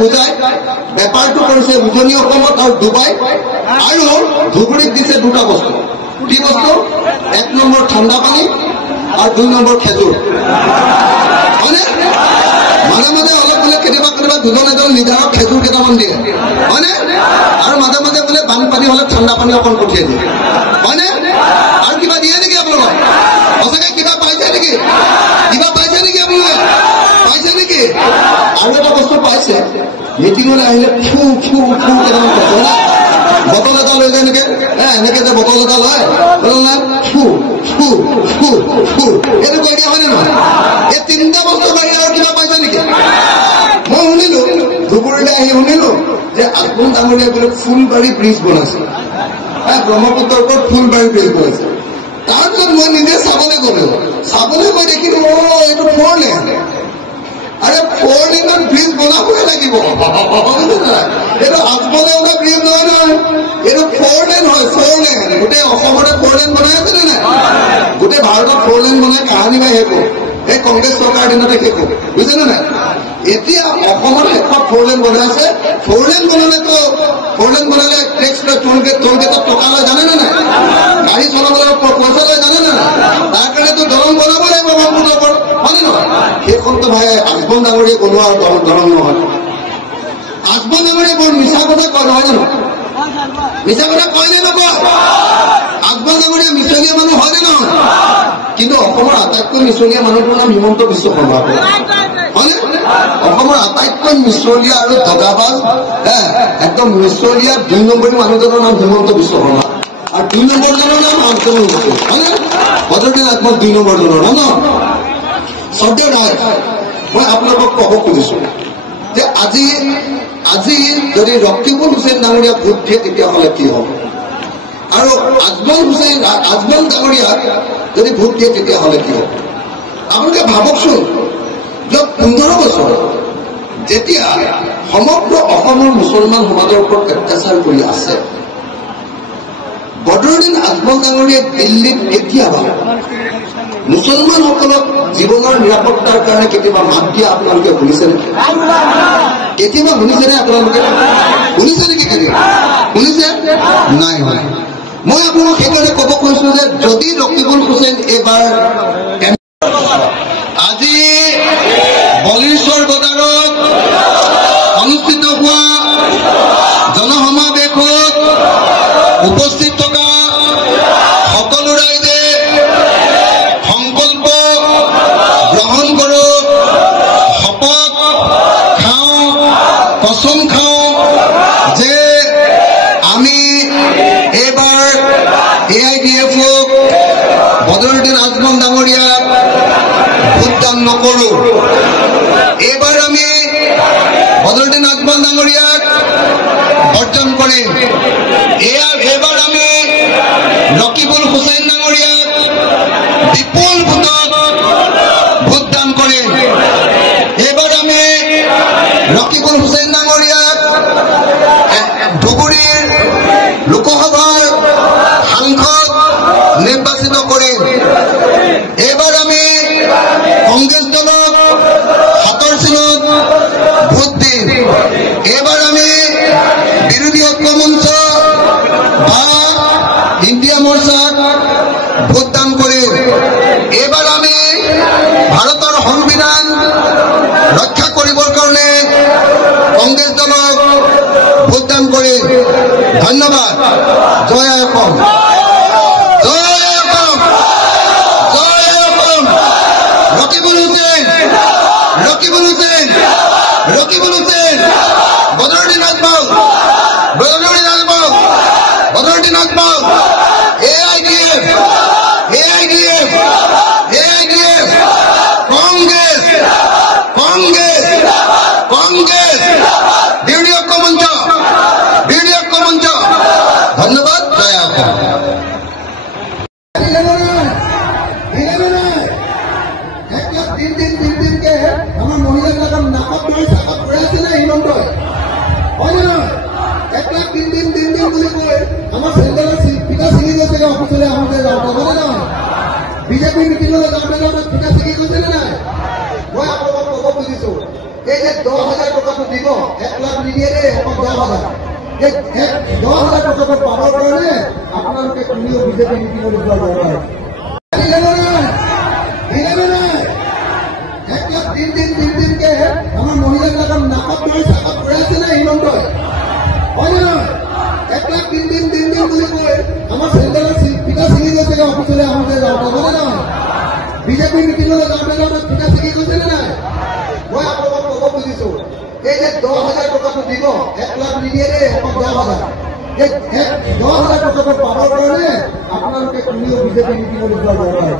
বুজাই বেপাৰটো কৰিছে উজনি অসমত আৰু ডুবাই আৰু ধুবুৰীত দিছে দুটা বস্তু কি বস্তু 1 নম্বৰ ঠাণ্ডা পানী আৰু 2 নম্বৰ খেজুৰ হয়নে মাজে মাজে অলপ বোলে কেতিয়াবা কেতিয়াবা দুজন এজন লিডাৰক খেজুৰ কেইটামান দিয়ে হয়নে আৰু মাজে মাজে বোলে বানপানী হলে ঠাণ্ডা পানী অকণ পঠিয়াই দিয়ে হয়নে আৰু কিবা দিয়ে নেকি আপোনালোকক সঁচাকৈ কিবা পাইছে নেকি আপোনালোকে পাইছে নেকি আৰু এটা বস্তু পাইছে মিটিঙলৈ আহিলে ফু ফু ফু কেইটামান কৈছে না বটল এটা লৈ যায় এনেকে এনেকে যে বটল এটা লয় না ফু ফু ফু ফু এইটো কৈ দিয়া হয়নে নহয় এই তিনিটা বস্তু বাহিৰে আৰু কিবা পাইছে নেকি মই শুনিলো ধুবুৰীলৈ আহি শুনিলো যে আজমল ডাঙৰীয়াই বোলে ফুলবাৰী ব্ৰিজ বনাইছে ব্ৰহ্মপুত্ৰৰ ওপৰত ফুলবাৰী ব্ৰিজ বনাইছে তাৰপিছত মই নিজে চাবলৈ গলো চাবলৈ গৈ দেখিলো এইটো 4 লেন আরে 4 লেনত ব্রিজ বনাবই লাগিব এইটো আজমলে ওটা ব্রিজ নহয় নহয় এইটো 4 লেন হয় 4 লেন গোটেই অসমতে 4 লেন বনাই আছে নে গোটেই ভাৰতত 4 লেন বনাই কাহানি বাই শেষ এই কংগ্ৰেছ চৰকাৰ দিনতে শেষ বুজিছে নে নাই এতিয়া অসমত শেষত 4 লেন বনাই আছে 4 লেন বনালেতো 4 লেন বনালে টেক্স টোলগেটত টকা লয় জানে নে নাই গাড়ী চলাবলৈ পইচা লয় জানে নে নাই তাৰ কাৰণেতো দলং বনাব লাগিব ব্ৰহ্মপুত্ৰৰ ওপৰত হয়নে নহয় সেইখনতো ভাই আজমল ডাঙৰীয়াই বনোৱা দলং নহয় আজমল ডাঙৰীয়াই বৰ মিছা কথা কয় নহয় জানো মিছা কথা কয় নে নকয় আজমল ডাঙৰীয়া মিছলীয়া মানুহ হয়নে নহয় কিন্তু অসমৰ আটাইতকৈ মিছলীয়া মানুহটোৰ নাম হিমন্ত বিশ্ব শৰ্মা হয়নে অসমৰ আটাইতকৈ মিছলীয়া আৰু দগাবাজ একদম মিছলীয়া 2 নম্বৰী মানুহজনৰ নাম হিমন্ত বিশ্ব শৰ্মা আৰু 2 নম্বৰজনৰ নাম আজমল হয়নে বদৰুদ্দিন আজমল 2 নম্বৰজনৰ হয় ন শ্ৰদ্ধেয় ৰাইজ মই আপোনালোকক ক'ব খুজিছো যে আজি যদি ৰকিবুল হুছেইন ডাঙৰীয়া ভোট দিয়ে তেতিয়াহ'লে কি হ'ব আৰু আজমল ডাঙৰীয়াক যদি ভোট দিয়ে তেতিয়াহ'লে কি হ'ব আপোনালোকে ভাবকচোন যোৱা 15 বছৰ যেতিয়া সমগ্ৰ অসমৰ মুছলমান সমাজৰ ওপৰত অত্যাচাৰ কৰি আছে বদৰুদ্দিন আজমল ডাঙৰীয়াই দিল্লীত কেতিয়াবা মুছলমানসকলক জীৱনৰ নিৰাপত্তাৰ কাৰণে কেতিয়াবা মাত দিয়া আপোনালোকে শুনিছে নেকি কেতিয়াবা শুনিছেনে আপোনালোকে শুনিছে নেকি শুনিছে নাই হয় মই আপোনালোক সেইকাৰণে ক'ব কৈছো যে যদি ৰকিবুল হুছেইন এইবাৰ আজি বলিশ্বৰ বজাৰত অনুষ্ঠিত হোৱা জনসমাৱেশত উপস্থিত থকা সকলো ৰাইজে সংকল্প গ্ৰহণ কৰো শপত খাওঁ কসম খাওঁ যে আমি এইবাৰ AIDF-ক বদৰুদ্দিন আজমল ডাঙৰীয়াক ভোটদান নকৰো এইবাৰ আমি বদৰুদ্দিন আজমল ডাঙৰীয়াক বৰ্জন কৰিম এইবাৰ আমি ৰকিবুল হুছেইন ডাঙৰীয়াক বিপুল ভোটত ভোটদান কৰিম এইবাৰ আমি ৰকিবুল হুছেইন ডাঙৰীয়াক ধুবুৰীৰ লোকসভাৰ সাংসদ নিৰ্বাচিত কৰিম এইবাৰ আমি কংগ্ৰেছ দলক হাতৰ চিনত ভোট দিম এইবাৰ আমি বিৰোধী ঐক্য মঞ্চ বা ইণ্ডিয়া মৰ্চাক ভোটদান কৰিম এইবাৰ আমি ভাৰতৰ সংবিধান ৰক্ষা কৰিবৰ কাৰণে কংগ্ৰেছ দলক ভোটদান কৰিম ধন্যবাদ জয় অসম রকিবুল হুছেইন বদরুদ্দিন আজমল AIDF কংগ্রেস বিরোধী ঐক্য মঞ্চ ধন্যবাদ জয় অসম আমার মহিলার নাকত ধরে চাকত পড়ে আছে না হিমন্তই হয় না 1 লাখ 3 দিন বলে কয়ে আমার ছেলেরা পিতা শিখে গেছে অফিসে আমাদের যাওয়া না বিজেপি মিটিংলৈ যাওঁতে ফিটা শিখি গৈছে নে নাই মই আপোনালোকক ক'ব খুজিছো এই যে 10,000 টকাটো দিব 1 লাখ নিদিয়ে দেই 10,000 এই 10,000 টকাটো পাবৰ কাৰণে আপোনালোকে কোনেও বিজেপি মিটিঙলৈ যোৱা দৰকাৰ এক লাখ দিনকে আমাৰ মহিলাবিলাকৰ নাকত ধৰি চাকত ঘূৰাই আছে নে হিমন্তই হয় নে নহয় 1 লাখ দিন বুলি কৈ আমাৰ চেণ্ডেলৰ ফিটা ছিঙি গৈছে অফিচলৈ আহোঁতে যাওঁতে হয় নে নহয় বিজেপি মিটিঙলৈ যাওঁতে ফিটা ছিঙি গৈছে নে নাই মই আপোনালোকক ক'ব খুজিছো এই যে 10,000 টকাটো দিব 1 লাখ নিদিয়ে দেই 10,000 এই 10,000 টকাটো পাবৰ কাৰণে আপোনালোকে কোনেও বিজেপি মিটিঙলৈ যোৱা দৰকাৰ